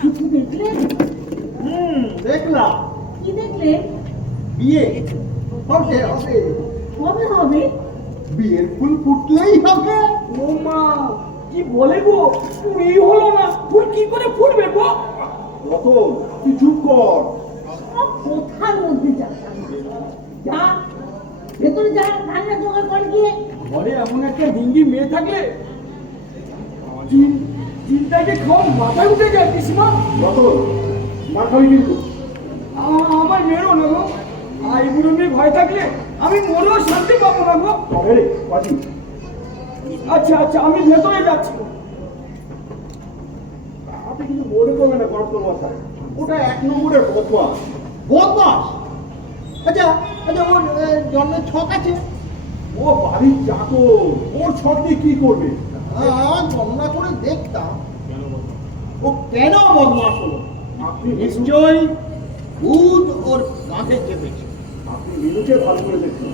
কিছু দেখলেন হুম দেখলাম। কি দেখলেন বিয়ে। হবে হবে। কবে হবে। বিয়ের ফুল ফুটলেই হবে। ও মা কি বলে গো? ফুলই হলো না। ফুল কি করে ফুটবে গো? রতন তুই চুপ কর। সব কোথার মধ্যে যাচ্ছে যা। ভেতরে যা রান্না জোগাড় করে গিয়ে। ঘরে এমন একটা ডিঙ্গি মেয়ে থাকলে? চিন্তাকে খাওয়া মাথায় উঠে যায় পিসিমা। মার খাবি কিন্তু। আমার মেয়েরও না গো। আই বুড়ো মেয়ে ভয় থাকলে আমি মরেও শান্তি পাবো না গো। আচ্ছা আচ্ছা আমি ভেতরে যাচ্ছি। আপনি কিন্তু মনে করবেন না গর্ত মশাই ওটা এক নম্বরের বদমাস বদমাস আচ্ছা আচ্ছা ওর জন্মের ছক আছে। ও বাড়ির চাকর। ওর ছক দিয়ে কি করবে? গণনা করে দেখতাম ও কেন বদমাস হলো? আপনি নিশ্চয়ই ভূত ওর কাঁধে চেপেছে। আপনি মিনুকে ভালো করে দেখুন।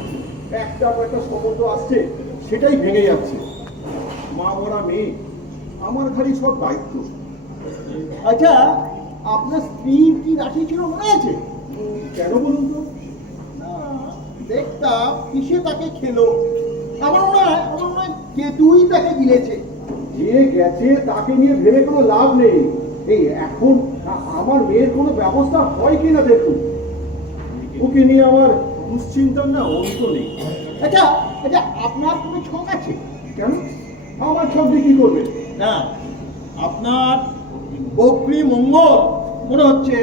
একটা একটা সম্বন্ধ আসছে সেটাই ভেঙে যাচ্ছে। মা মরা মেয়ে আমার ঘাড়ি সব দায়িত্ব। আচ্ছা আপনার স্ত্রীর কি রাশি ছিল মনে আছে? কেন বলুন তো? দেখতাম কিসে তাকে খেলো? আমার মনে হয় আমার কেতুই তাকে গিলেছে যে গেছে তাকে নিয়ে ভেবে কোনো লাভ নেই। এই এখন আমার মেয়ের কোনো ব্যবস্থা হয় কিনা দেখুন। ওকে নিয়ে আমার দুশ্চিন্তার না অন্ত নেই। আচ্ছা আচ্ছা আপনার কোনো ছক আছে? কেন? আমার ছক দিয়ে কি করবে না আপনার বকরি মঙ্গল মনে হচ্ছে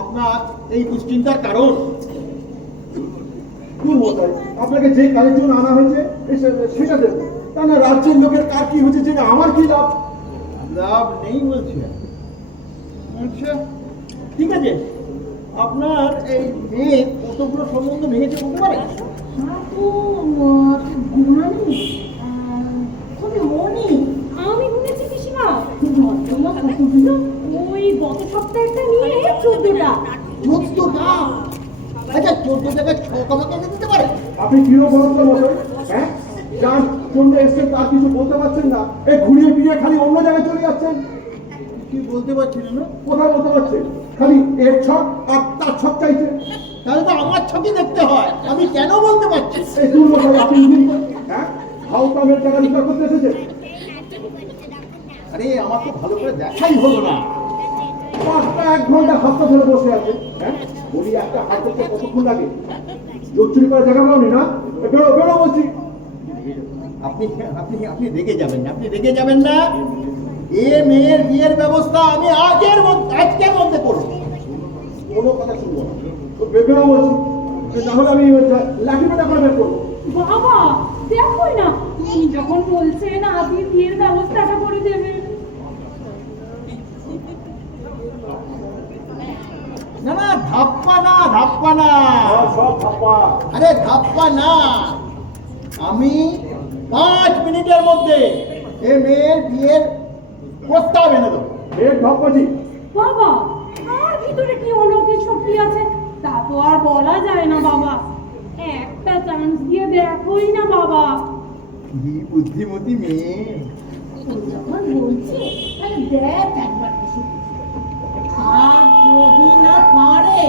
আপনার এই দুশ্চিন্তার কারণ। আপনাকে যে কাজের জন্য আনা হয়েছে সেটা দেবো তা না রাজ্যের লোকের কার কি হচ্ছে যেটা আমার কি লাভ? লাভ নেই বলছে। আচ্ছা ঠিক আছে। আপনার এই মেয়ে কতগুলো সম্বন্ধ ভেঙেছে বলতে পারে? আমি শুনেছি পিসিমা। তোমার ওই গত সপ্তাহে একটা নিয়ে চোদ্দটা। চোদ্দটা? আচ্ছা চোদ্দ দিতে পারে? আপনি কিরো বলুন তো হ্যাঁ? জন্য এসছেন তার কিছু বলতে পারছেন না। এই ঘুরিয়ে ফিরিয়ে খালি অন্য জায়গায় চলে যাচ্ছেন। কি বলতে পারছি না কোথায় বলতে পারছেন? খালি এর ছক আর তার ছক চাইছে। তাহলে তো আমার ছকই দেখতে হয় আমি কেন বলতে পারছি এই দূর মশাই আপনি হ্যাঁ? হাউ কামের টাকা বিচার করতে এসেছেন আরে আমার তো ভালো করে দেখাই হলো না। পাঁচটা এক ঘণ্টা হাতটা ধরে বসে আছে। হ্যাঁ? বলি একটা হাত ধরতে কতক্ষণ লাগে? জোর চুরি করে জায়গা পাওনি না? এ, বেরো বেরো বলছি। আপনি আপনি আপনি রেগে যাবেন না আপনি রেগে যাবেন না। এ মেয়ের বিয়ের ব্যবস্থা আমি আজের মধ্যে আজকের মধ্যে করব। কোনো কথা শুনব না। তো বে- বলছি তাহলে আমি লাঠি পেটা করে বের করব। বাবা দেখোই না। উনি যখন বলছেন আদির বিয়ের ব্যবস্থাটা করে দেবেন না না ধাপ্পা না ধাপ্পা না। সব থাপ্পা আরে ধাপ্পা না। আমি পাঁচ মিনিটের মধ্যে এ মেয়ের বিয়ের প্রস্তাব এনে দেবো। এর ধাপ্পাজি বাবা আর ভিতরে কি অলৌকিক শক্তি আছে? তা তো আর বলা যায় না বাবা। একটা চান্স দিয়ে দেখোই না বাবা। কি বুদ্ধিমতী মেয়ে। যখন বলছে তাহলে দেখ একবার কিছু। আর যদি না পারে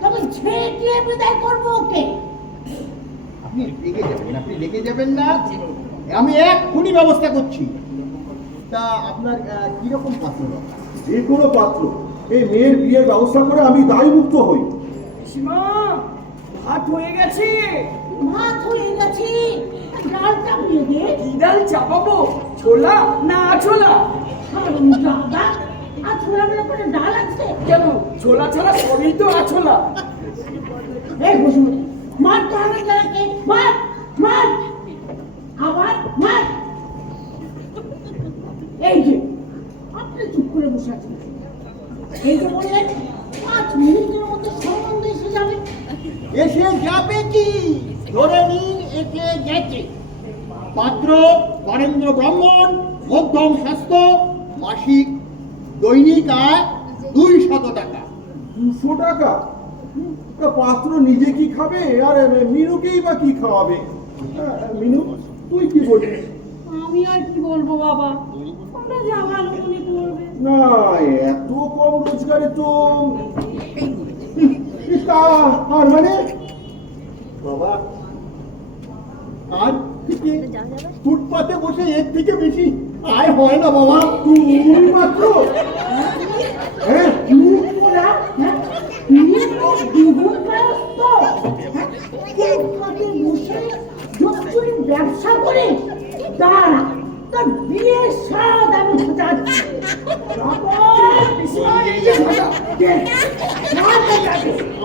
তবে ঝেঁটিয়ে বিদায় করব ওকে। আপনি রেগে যাবেন আপনি রেগে যাবেন না। আমি এক্ষুনি ব্যবস্থা করছি। তা আপনার কীরকম পাত্র? যে কোনো পাত্র। এই মেয়ের বিয়ের ব্যবস্থা করে আমি দায় মুক্ত হই। পিসিমা ভাত হয়ে গেছে। ভাত হয়ে গেছে। ডাল চাপিয়ে দে। কি ডাল চাপাবো? ছোলা না ছোলা? হারুন দাদা আর ছোলা বেলা করে ডাল আছে। কেন? ছোলা ছাড়া সবই তো আছোলা। এই বসুন মার তো হবে যাকে মার মার আবার মার এই যে আপনি চুপ করে বসে আছেন এই যে বললেন পাঁচ মিনিটের মধ্যে সম্বন্ধ এসে যাবে এসে যাবে কি ধরে নিন এসে গেছে পাত্র বরেন্দ্র ব্রাহ্মণ মধ্যম স্বাস্থ্য মাসিক দৈনিক আয় দুই শত টাকা দুশো টাকা। পাত্র নিজে কি খাবে? আর মিনুকেই বা কি খাওয়াবে? মিনু তুই কি বলিস আমি আর কি বলব বাবা? না এত কম রোজগারে তো তা আর মানে? বাবা আর ফুটপাতে বসে এর থেকে বেশি আয় হয় না বাবা। তুই মাত্র? হ্যাঁ? হ্যাঁ, ফুটপাতে বসে জচ্চুরির ব্যবসা করে দাঁড়া তোর বিয়ের স্বাদ আমি ঘটাচ্ছি।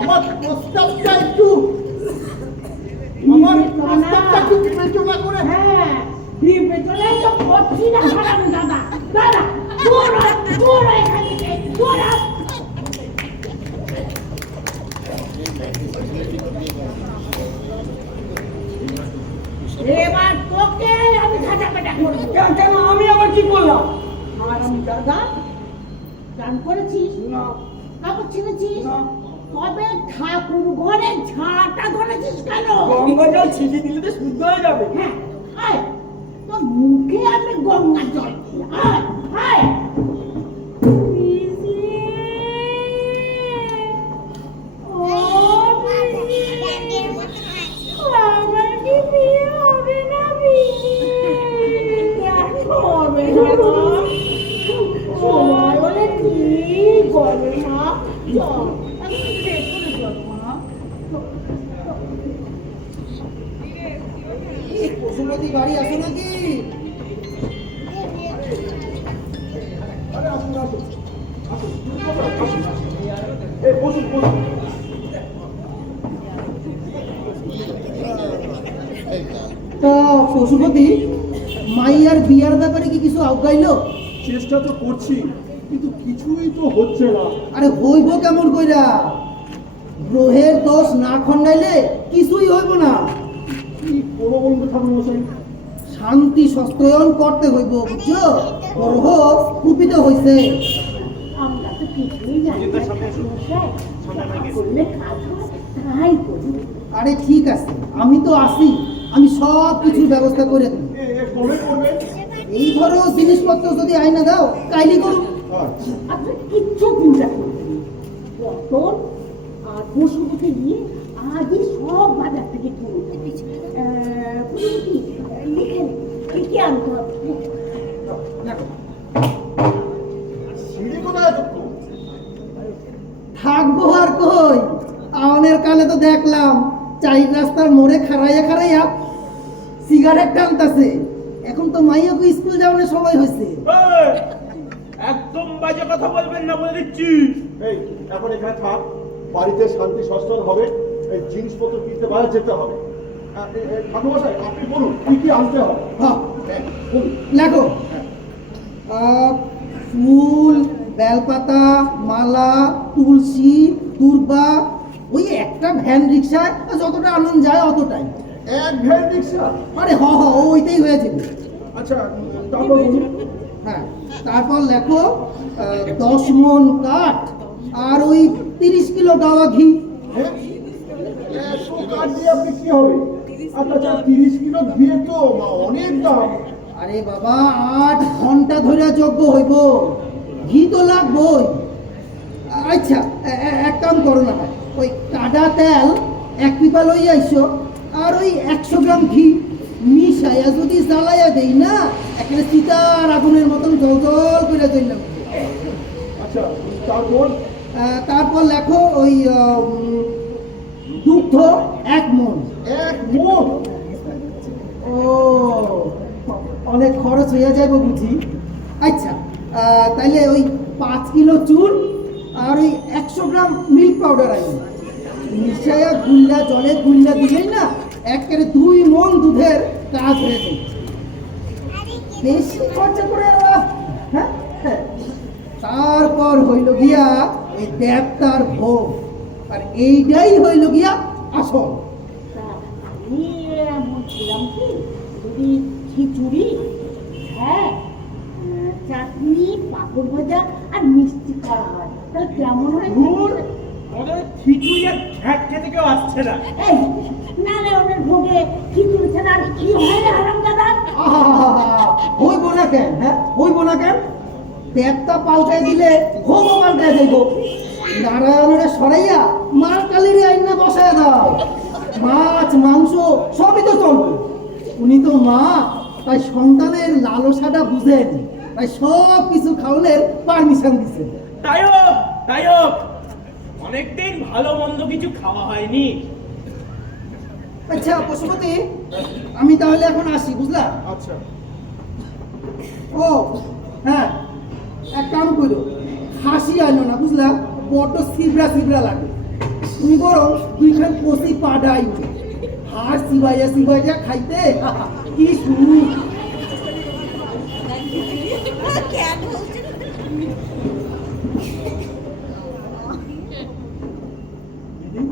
আমার প্রস্তাবটা একটু আমার প্রস্তাবটা একটু বিবেচনা করে। হ্যাঁ বিবেচনাই তো করছি না দাদা দাদা তোরা তোরা এখানে থেকে তোরা এবার তোকে আমি ঘাটাঘাটা করব। কেন কেন? আমি আবার কি করলাম? হারাম দাদা গান করেছিস? না। কাপড় ছিঁড়েছিস? না। তবে ঠাকুর ঘরে ঝাঁটা ধরেছিস কেন? গঙ্গা জল ছিটিয়ে দিলে তো শুদ্ধ হয়ে যাবে। হ্যাঁ আয়। তোর মুখে আমি গঙ্গা জল আয় আয়। পশুপতি মাইয়ার বিয়ার ব্যাপারে কি কিছু আউকাইলো? চেষ্টা তো করছি কিন্তু কিছুই তো হচ্ছে না। আরে হইব কেমন কইরা? গ্রহের দোষ না খণ্ডাইলে কিছুই হইব না। কি কোনো বলতে ঠাকুর মশাই শান্তি সস্তায়ন করতে হইব বুঝছ? গ্রহ কুপিত হইছে। আমরা তো কিছুই জানি না করলে কাজ হয় তাই আরে ঠিক আছে আমি তো আছি। আমি সব কিছুর ব্যবস্থা করে দেব। এ এ কবে করবে এই ধরো জিনিসপত্র যদি আইনা দাও কাইলি করুন আচ্ছা কিচ্ছু চিন্তা আর পশুপতি নিয়ে আজই সব বাজার থেকে কিনে লিখে কি? কি আনতে হবে। থাকব আর কই? আওনের কালে তো দেখলাম। চাই রাস্তার মোড়ে খারাইয়া খারাইয়া সিগারেট টানতাছে। এখন তো মাইয়াকে স্কুল যাওয়ার সময় হয়েছে। একদম বাজে কথা বলবেন না বলে দিচ্ছি। এই এখন এখানে থাক বাড়িতে শান্তি সস্তান হবে এই জিনিসপত্র কিনতে বাইরে যেতে হবে। আহ, এ, এ, ঠাকুর মশাই আপনি বলুন কি কি আনতে হবে? হ্যাঁ। হ্যাঁ, লেখো। হ্যাঁ। ফুল বেলপাতা মালা তুলসী দুর্বা ওই একটা ভ্যান রিক্সায় যতটা আনন্দ যায় অতটাই। এক ভ্যান রিক্সা আরে হ হ ওইটাই হয়েছে। আচ্ছা তারপর হ্যাঁ তারপর লেখো দশ মন কাঠ আর ওই তিরিশ কিলো গাওয়া ঘি। হ্যাঁ কাঠ দিয়ে আপনি কি হবে? আচ্ছা আচ্ছা তিরিশ কিলো তো অনেক দাম। আরে বাবা আট ঘণ্টা ধরে যজ্ঞ হইব। ঘি তো লাগবই। আচ্ছা এক কাম করো না। ভাই ওই কাডা তেল এক পিপা লই আইসো আর ওই একশো গ্রাম ঘি মিশাইয়া যদি জ্বালাইয়া দেই না এখানে সীতার আগুনের মতন জল জল করে চললাম আচ্ছা তারপর? তারপর লেখো ওই দুগ্ধ এক মন এক মন ও অনেক খরচ হইয়া যাইব বুঝি। আচ্ছা তাইলে ওই পাঁচ কিলো চুন আর ওই একশো গ্রাম মিল্ক পাউডার আইন। মিশাইয়া গুল্লা জলে গুল্লা দিলেই না একেবারে দুই মন দুধের কাজ হয়ে যায়। বেশি খরচা করে হ্যাঁ? হ্যাঁ। তারপর হইল গিয়া এই দেবতার ভোগ। আর এইটাই হইল গিয়া আসল। আমি বলছিলাম কি যদি খিচুড়ি হ্যাঁ চাটনি পাঁপড় ভাজা আর মিষ্টি খাওয়া হয় তাহলে কেমন হয়? খিচুড়ি আর ঘ্যাট খেতে কেউ আসছে না। এই নালে ওদের ভোগে খিচুড়ি ছাড়া আর কি হয় রে হারাম দাদা? হইব না কেন হ্যাঁ? হইব না কেন? দেবতা পাল্টায় দিলে ভোগও পাল্টায় যাইব নারায়ণের সরাইয়া মার কালির আইনা বসায় দাও। মাছ মাংস সবই তো চলবে। উনি তো মা তাই সন্তানের লালসাটা বুঝেন তাই সব কিছু খাওয়ানোর পারমিশন দিছেন তাই হোক তাই হোক। অনেকদিন ভালো মন্দ কিছু খাওয়া হয়নি। আচ্ছা পশুপতি আমি তাহলে এখন আসি বুঝলা? আচ্ছা। ও হ্যাঁ এক কাম করো হাসি আনো না বুঝলা? বড্ড সিবড়া সিবড়া লাগে। তুমি বরং দুইখান কষি পাডাই হাড় সিবাইয়া সিবাইয়া খাইতে কি শুরু দিদি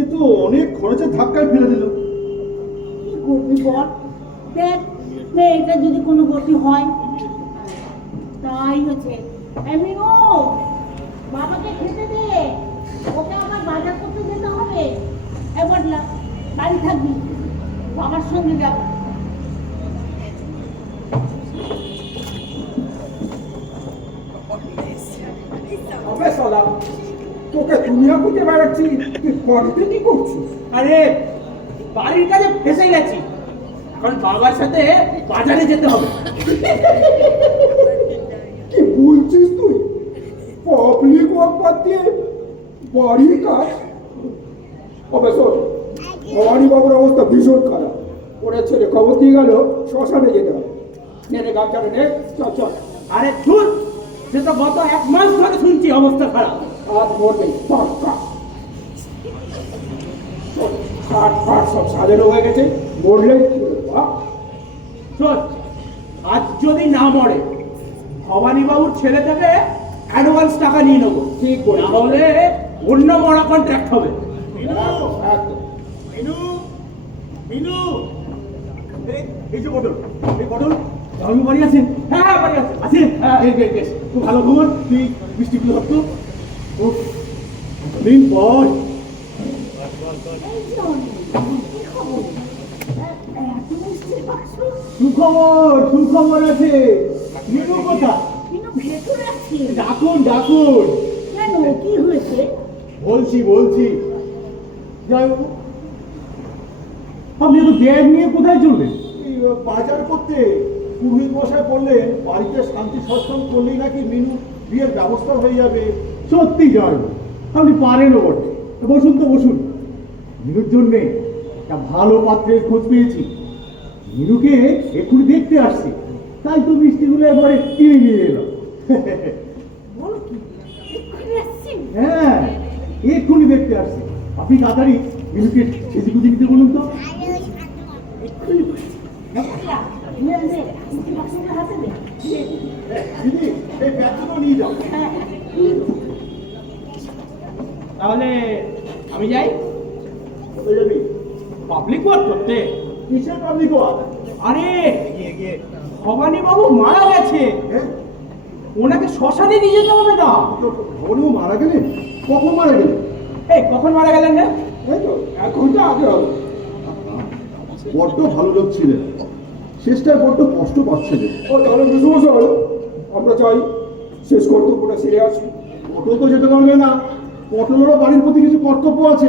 এ তো খরচের ধাক্কায় ফেলে দিল। কি বল দেখ মেয়েটা যদি কোনো গতি হয় তাই হচ্ছে। এমনি ও বাবাকে খেতে দে ওকে আমার বাজার করতে যেতে হবে। এ বদলা বাড়ি থাকবি বাবার সঙ্গে যাব। তোকে দুনিয়া খুঁজে বেড়াচ্ছি তুই বাড়িতে কি করছিস? আরে বাড়ির কাজে ফেসে গেছি। এখন বাবার সাথে বাজারে যেতে হবে। কি বলছিস তুই? পাবলিক ওয়ার্ক বাদ দিয়ে বাড়ির কাজ? তবে শোন ভবানী বাবুর অবস্থা ভীষণ খারাপ। ওরা ছেলে খবর দিয়ে গেল শ্মশানে যেতে হবে। নেনে গামছাটা নে চল চল। আরে ধুর সে তো গত এক মাস ধরে শুনছি অবস্থা খারাপ। হাত মরবে পাক্কা খাট ফাট সব সাজানো হয়ে গেছে। শোন আজ যদি না মরে ভবানী বাবুর ছেলে থেকে অ্যাডভান্স টাকা নিয়ে নেব। ঠিক। তাহলে অন্য মরা কন্ট্রাক্ট হবে। এই- যে পটল এই পটল। আমি বাড়ি আছেন হ্যাঁ হ্যাঁ বাড়ি আছে। আছেন হ্যাঁ বেশ খুব ভালো খবর তুই মিষ্টিগুলো ধরতো উফ, দিন পর এই যে অনেক, কি খবর এ- এত মিষ্টির বাক্স সুখবর সুখবর আছে। মিনু কথা কিন্তু ভেতরে আছে। ডাকুন ডাকুন। কেন? কি হয়েছে? বলছি বলছি। যাই বাবু আপনি তো ব্যাগ নিয়ে কোথায় চলবেন বাজার করতে পুরোহিত মশাই বললেন বাড়িতে শান্তি সৎসঙ্গ করলেই নাকি মিনু বিয়ের ব্যবস্থা হয়ে যাবে। সত্যি যান আপনি পারেনও বটে। বসুন তো বসুন। মিনুর জন্যে একটা ভালো পাত্রের খোঁজ পেয়েছি। মিনুকে এক্ষুনি দেখতে আসছি। তাই তো মিষ্টিগুলো একবারে কিনে নিয়ে এলো। বল কি? হ্যাঁ এক্ষুনি দেখতে আসছি। আপনি তাড়াতাড়ি মিনুকে সেজি গুজি নিতে বলুন তো। হ্যাঁ। তাহলে আমি যাই? যাবি পাবলিক ওয়ার্ক করতে? কিসের পাবলিক ওয়ার্ক আরে ভবানী বাবু মারা গেছে। হ্যাঁ ওনাকে শ্মশানে নিয়ে যেতে হবে না। ভবনবাবু মারা গেলেন? কখন মারা গেলেন? এই কখন মারা গেলেন রে? এই তো এক ঘণ্টা আগে হবে। বড্ড ভালো লোক ছিলেন। শেষটায় বড্ড কষ্ট পাচ্ছিলেন। ও তাহলে বিশ্বমশাই আমরা চাই শেষ কর্তব্যটা সেরে আসি। পটল তো যেতে পারবে না। পটলেরও বাড়ির প্রতি কিছু কর্তব্য আছে।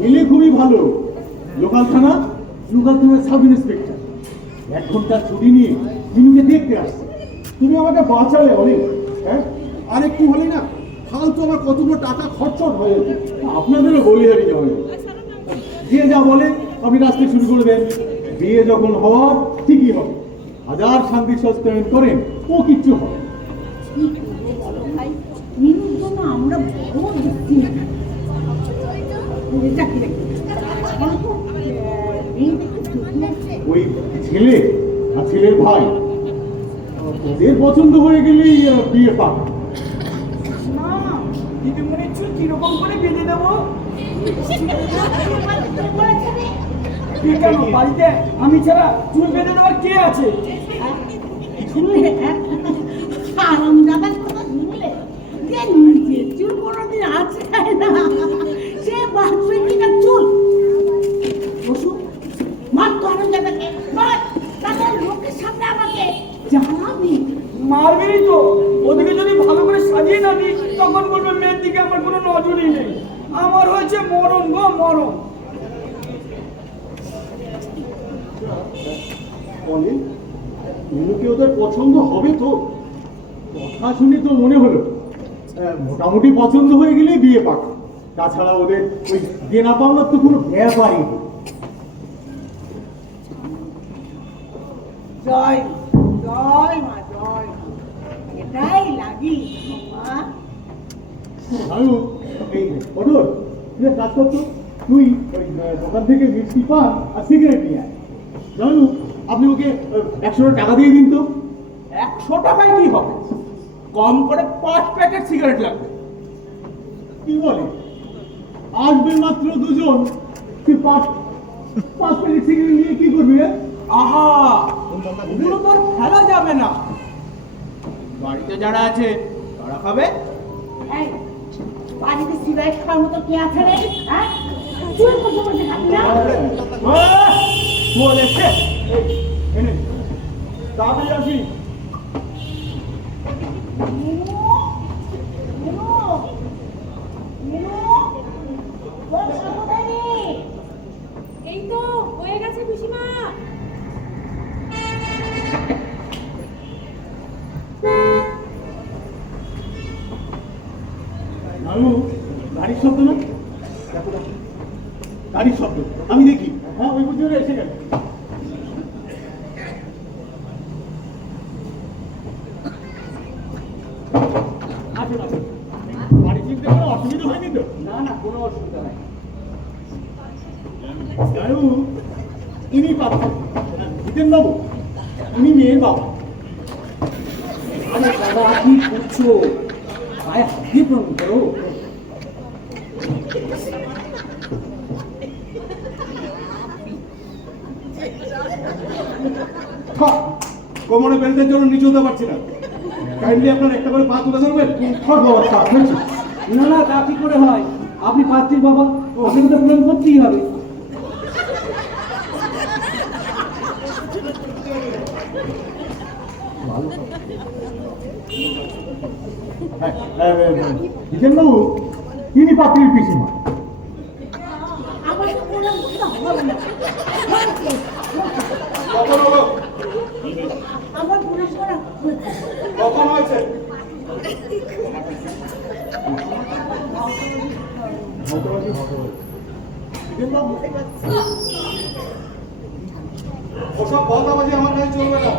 মিলে খুবই ভালো। লোকাল থানা, লোকাল থানার সাব ইন্সপেক্টর। এক ঘণ্টা ছুটি নিয়ে মিনুকে দেখতে আসছে। তুমি আমাকে বাঁচালে অনেক হ্যাঁ? আর একটু হলে না ফালতু আমার কতগুলো টাকা খরচট হয়ে যেত আপনাদেরও বলি হারিয়ে যাবে। যে যা বলে আপনি থেকে শুরু করে দেন। বিয়ে যখন হওয়ার, ঠিকই হবে। হাজার শান্তি সস্তায়ন করেন ও কিচ্ছু হবে। বলো ভাই আমরা কি ওই ছেলে আর ছেলের ভাই ওদের পছন্দ হয়ে গেলেই বিয়ে পাক না চুল কীরকম করে বেঁধে দেবো? কি কেন বাড়িতে আমি ছাড়া চুল বেঁধে দেওয়ার কে আছে? শুনলে আরামদাদার কথা শুনলে যে নিজের চুল কোনোদিন আছে না সে বাঁচবে কিনা চুল বসু মার তো আরামদাদাকে মার তাদের লোকের সামনে আমাকে জানাবি মারবেই তো। ওদিকে যদি ভালো করে সাজিয়ে না দিই তখন বলবে মেয়ের দিকে আমার কোনো নজরই নেই। আমার হয়েছে মরণ গো মরণ। বলেন কি ওদের পছন্দ হবে তো? কথা শুনে তো মনে হলো মোটামুটি পছন্দ হয়ে গেলেই বিয়ে পাক। তাছাড়া ওদের ওই দেনা পাওনার তো কোনো ব্যাপারই নেই। জয় জয় মা জয়। এটাই লাগি মা। আমি এই অটল তুই কাজ করতো তুই ওই দোকান থেকে মিষ্টি পান আর সিগারেট নিয়ে আয়। জানু আপনি ওকে একশো টাকা দিয়ে দিন তো। একশো টাকায় কি হবে? কম করে পাঁচ প্যাকেট সিগারেট লাগবে। কি বলে? আসবে মাত্র দুজন। তুই পাঁচ পাঁচ প্যাকেট সিগারেট নিয়ে কি করবি আহা! ওগুলো তো আর ফেলা যাবে না। বাড়িতে যারা আছে তারা খাবে। বাড়িতে সিগারেট খাওয়ার মতো কে আছে রে? হ্যাঁ? চুল বসে বসে খাবি না? বলেছে। এই, এনে, তাড়াতাড়ি আসি মিনু মিনু মিনু তোর কোথায় রে এই তো হয়ে গেছে পিসিমা নানু গাড়ির শব্দ না দেখো দেখো। গাড়ির শব্দ আমি দেখি হ্যাঁ ওই বুঝে ওরা এসে গেল আসুন আসুন বাড়ি চিনতে কোনো অসুবিধা হয়নি তো না না কোনো অসুবিধা নাই নানু ইনি পাচ্ছেন জিতেন বাবু উনি মেয়ের বাবা। আরে দাদা কি করছ? পায়ে হাত দিয়ে প্রণাম করো। কোমরে বেল্টের জন্য নিচে হতে পারছি না। কাইন্ডলি আপনার একটা করে পা তুলে ধরবেন। বাবা না না তা কি করে হয়? আপনি পাত্রীর বাবা আপনাকে তো প্রণাম করতেই হবে। হ্যাঁ, হ্যাঁ, হ্যাঁ, হ্যাঁ। জিতেন বাবু ইনি পাপড়ির পিসিমা কখন হয়েছে। ওসব কথাবাজি আমার কাছে চলবে না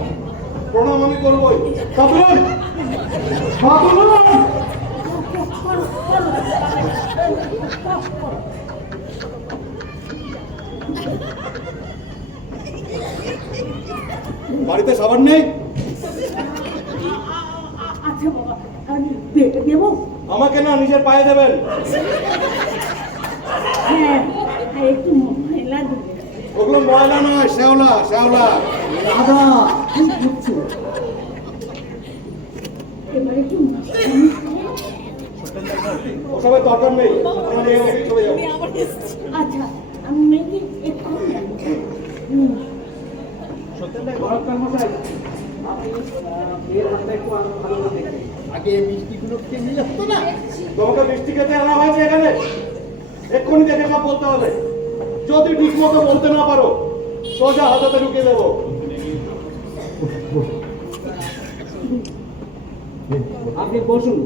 প্রণাম আমি করবোই কাতুলন কাতুলন বাড়িতে সাবান নেই? আচ্ছা বাবা দেবো আমাকে না নিজের পায়ে দেবেন। হ্যাঁ হ্যাঁ, ওগুলো ময়লা নয় শ্যাওলা শ্যাওলা। দাদা কি করছ এবার একটু ওসবের দরকার নেই। আচ্ছা আমি মেয়েকে একটু হুম বরফকার মশাই। আপনি আহ, মেয়ের একটু ভালো করে আগে মিষ্টিগুলো নিয়ে আসতো না? তোমাকে মিষ্টি খেতে আনা হয়েছে এখানে। এক্ষুনি দেখে সব বলতে হবে। যদি ঠিক মতো বলতে না পারো সোজা হাতাতে ঢুকিয়ে দেবো। আপনি বসুন।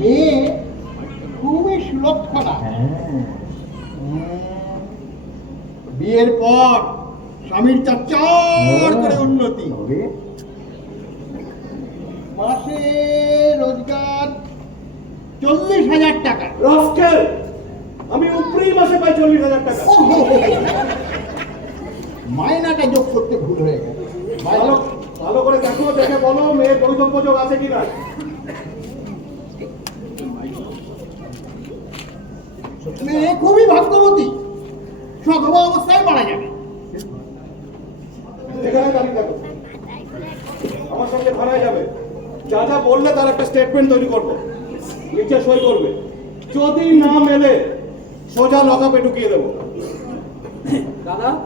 মেয়ে খুবই সুলক্ষণা বিয়ের পর স্বামীর চার করে উন্নতি মাসে রোজগার চল্লিশ হাজার টাকা। রাস্কেল আমি উপরি মাসে পাই চল্লিশ হাজার টাকা। মায়নাটা যোগ করতে ভুল হয়ে গেছে ভালো ভালো করে দেখো দেখে বলো মেয়ের বৈধব্য যোগ আছে কিনা মেয়ে খুবই ভাগ্যবতী। সধবা অবস্থায় মারা যাবে। এখানে দাঁড়িয়ে থাকো আমার সঙ্গে থানায় যাবে। যা যা বললে তার একটা স্টেটমেন্ট তৈরি করব। নিচে সই করবে। যদি না মেলে সোজা লকাপে ঢুকিয়ে দেবো। দাদা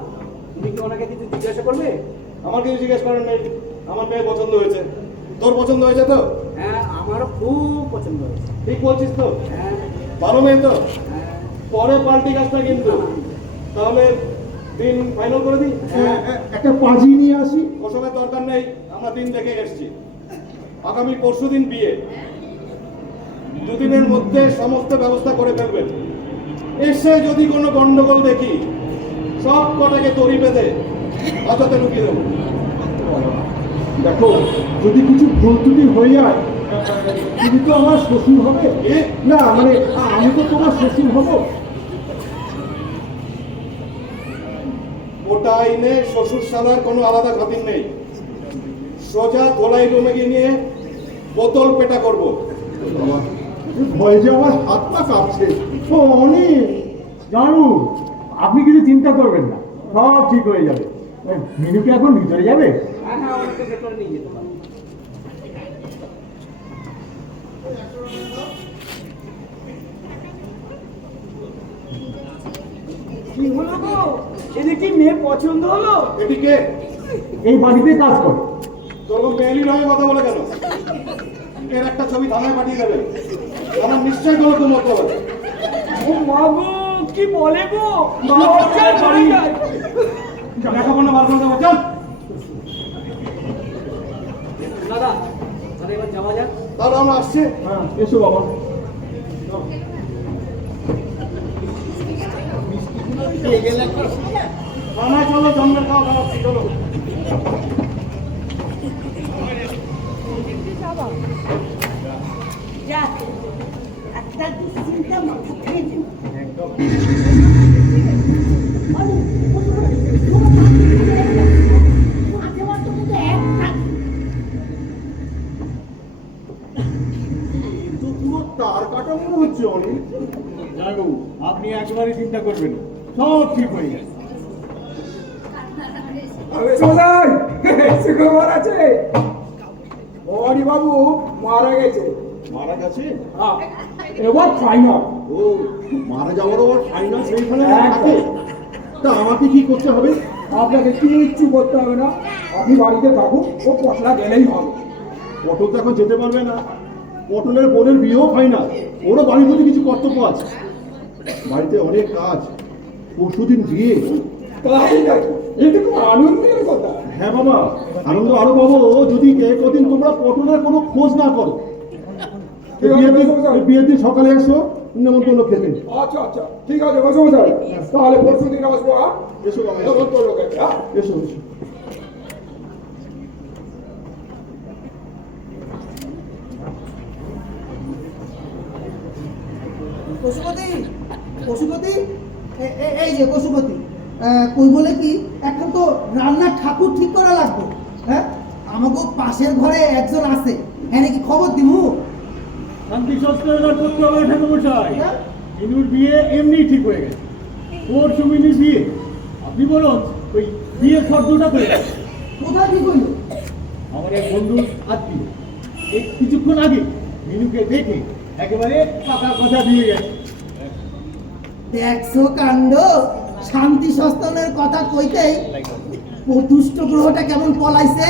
তুমি কি ওনাকে কিছু জিজ্ঞাসা করবে? আমার কিছু জিজ্ঞেস করেন নেই। আমার মেয়ে পছন্দ হয়েছে। তোর পছন্দ হয়েছে তো? হ্যাঁ আমারও খুব পছন্দ হয়েছে। ঠিক বলছিস তো? হ্যাঁ। ভালো মেয়ে তো? হ্যাঁ। পরে পাল্টি না কিন্তু। তাহলে দিন ফাইনাল করে দিই? এ- একটা পাঁজি নিয়ে আসি। ওসবের দরকার নেই আমরা দিন দেখে এসেছি। আগামী পরশু দিন বিয়ে। দুদিনের মধ্যে সমস্ত ব্যবস্থা করে ফেলবেন। এসে যদি কোনো গন্ডগোল দেখি সব কটাকে তরি বেঁধে অততে ঢুকিয়ে দেবো। দেখো যদি কিছু ভুল ত্রুটি হয়ে যায় তুমি তো আমার শ্বশুর হবে। না মানে আমি তো তোমার শ্বশুর হব। ওটা আইনে শ্বশুর শালার কোনো আলাদা খাতির নেই। সোজা গোলাই রুমে গিয়ে নিয়ে বোতল পেটা করব। ভয় যে আমার হাত পা কাঁপছে। ও অনেক জানু আপনি কিছু চিন্তা করবেন না সব ঠিক হয়ে যাবে। মিনু এখন ভিতরে যাবে? হ্যাঁ হ্যাঁ ওনাকে ভেতরে নিয়ে যেতে পারো। কি হলো গো? এদের কি মেয়ে পছন্দ হলো? এদিকে। এই বাড়িতে কাজ করে। তোর মেয়েলি রঙে কথা বলে কেন? এর একটা ছবি থানায় পাঠিয়ে দেবে। আমার নিশ্চয় কোনো তো মত ও মা গো কি বলে গো? লজ্জায় পড়ে যায় লেখাপড়া বার করে দেবো। চল। দাদা তাহলে এবার যাওয়া যাক। তাহলে আমরা আসছি। হ্যাঁ এসো বাবা। চলো জন্মের খাওয়া খাওয়াচ্ছি চলো। যাক একটা দুশ্চিন্তা মাথা খেয়ে দিন তার কাটা মনে হচ্ছে অনেক জানু আপনি একবারে চিন্তা করবেন না। সব ঠিক হয়ে সদাই সুখবর আছে। বাবু মারা গেছে। মারা গেছে? হ্যাঁ, এবার ফাইনাল ও মারা যাওয়ার আবার ফাইনাল সেইখানে একদম। থাকে তা আমাকে কি করতে হবে? আপনাকে কিচ্ছু করতে হবে না আপনি বাড়িতে থাকুন ও পটলা গেলেই হবে। পটল তো এখন যেতে পারবে না। পটলের বোনের বিয়েও হয় না ওরও বাড়ির মধ্যে কিছু কর্তব্য আছে। বাড়িতে অনেক কাজ। পরশুদিন বিয়ে আনন্দের কথা। হ্যাঁ বাবা আনন্দ আরও পাবো। যদি এ কদিন তোমরা পটলের কোনো খোঁজ না করো বিয়ের দিন এই বিয়ের দিন সকালে এসো নেমন্তন্ন খেতে আচ্ছা আচ্ছা ঠিক আছে বসে বসে। তাহলে পরশু দিন আসব হ্যাঁ? এসো হ্যাঁ? এসো এসো। পশুপতি পশুপতি? এই যে পশুপতি আহ, কই বলে কি এখন তো রান্নার ঠাকুর ঠিক করা লাগবে হ্যাঁ? আমাকে পাশের ঘরে একজন আছে হ্যাঁ নাকি খবর দিমু? শান্তি সংস্কার করতে হবে ঠাকুরমশাই? ইনুর বিয়ে এমনি ঠিক হয়ে গেছে। ওর সুমিনির বিয়ে আপনি বলুন ওই বিয়ের শব্দটা করে কোথায় কি করল আমার এক বন্ধুর আত্মীয়। এই কিছুক্ষণ আগে মিনুকে দেখে একেবারে পাকা কথা দিয়ে গেছে। দেখছ কাণ্ড? শান্তি সস্তানের কথা কইতেই দুষ্ট গ্রহটা কেমন পলাইছে?